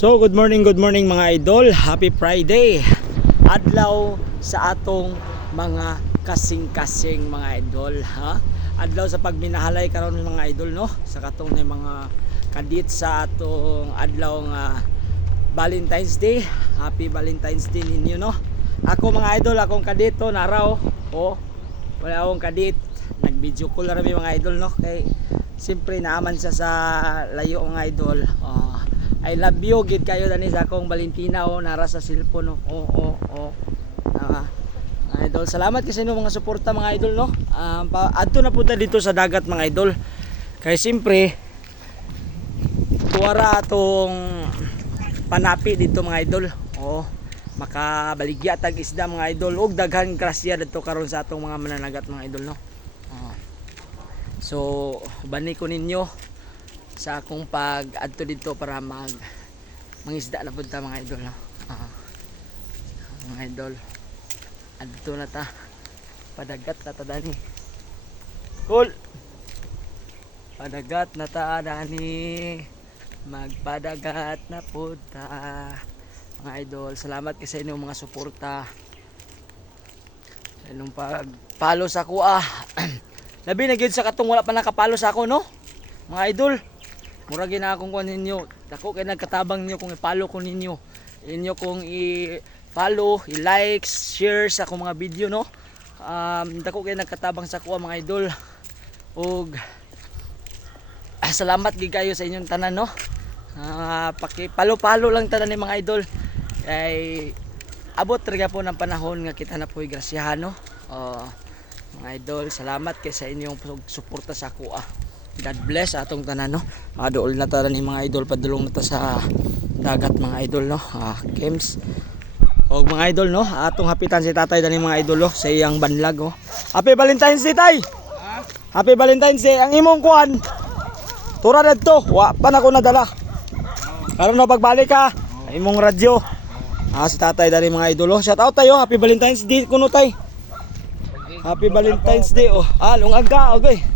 So good morning mga idol. Happy Friday. Adlaw sa atong mga kasing-kasing mga idol, ha? Adlaw sa pagminahalay karon mga idol, no? Sa katong na mga kadit sa atong adlaw nga Valentine's Day. Happy Valentine's Day ninyo, no? Ako mga idol, akong kadito naraw. Oh, wala akong kadit. Nag-video call na mga idol, no? Kay siyempre naaman siya sa layo mga idol. I love you gid kayo dani sa akong Valentina, nara sa cellphone, idol, salamat kasi no mga suporta mga idol, no. Adto na punta dito sa dagat mga idol. Kay siyempre tuwara atong panapi dito mga idol. Makabaligya tag isda mga idol ug daghan grasya dito karon sa atong mga mananagat mga idol, no. So bani ko ninyo sa akong pag-adto dito para mangisda na punta mga idol, no? Mga idol, adto na ta, padagat na ta dani, cool, padagat na ta dani, magpadagat na punta mga idol. Salamat kasi inyong mga suporta, inyong pag-follow sa kuha. Labi na gid sa katong wala pa nakapalo sa ako, no mga idol. Mura gina akong kuan ninyo. Dako kay nagkatabang niyo kung i-follow ko ninyo. Inyo kung i-follow, i-like, share sa akong mga video, no. Dako kay nagkatabang sa kuha mga idol. Ug salamat gid kayo sa inyong tanan, no. Paki-palo-palo lang tanan ni mga idol. Ay abot talaga po ng panahon nga kita na po'y grasyahan, no. Mga idol, salamat kay sa inyong suporta sa kuha. God bless atong tanan, no. Maduol na tanan ni mga idol, padulong na ta sa dagat mga idol, no. Games. Og mga idol, no, atong hapitan si tatay dani mga idol, no, sa iyang banlag, oh. Happy Valentine's Day, tay. Happy Valentine's Day. Ang imong kuan tura dito, wa pa na ko nadala. Karon na pagbalik ka, imong radyo. Si tatay dani mga idol, oh. Shout out tayo, Happy Valentine's Day kuno tay. Happy Valentine's Day, oh. Lungag ka, okay.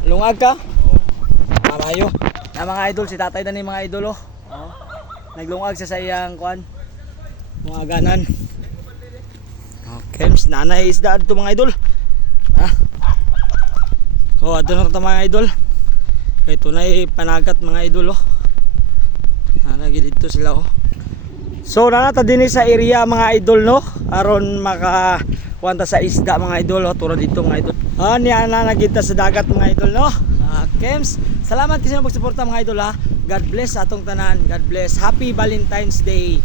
Lungag ka? Marayo. Na mga idol, si tatay na ni mga idol, oh. Naglungag sa iyang kuan, mga ganan. Okay, nanay isda ito mga idol. Adto na ito mga idol. Kaya ito na panagat mga idol, oh. Nanagid dito sila, oh. So nanata din sa area mga idol, no. Aron makakuanta sa isda mga idol, oh. Turo dito mga idol. Niya na nagita sa dagat mga idol, no. Kems, salamat kasi na magsuporta mga idol, ha. God bless atong tanan. God bless. Happy Valentine's Day.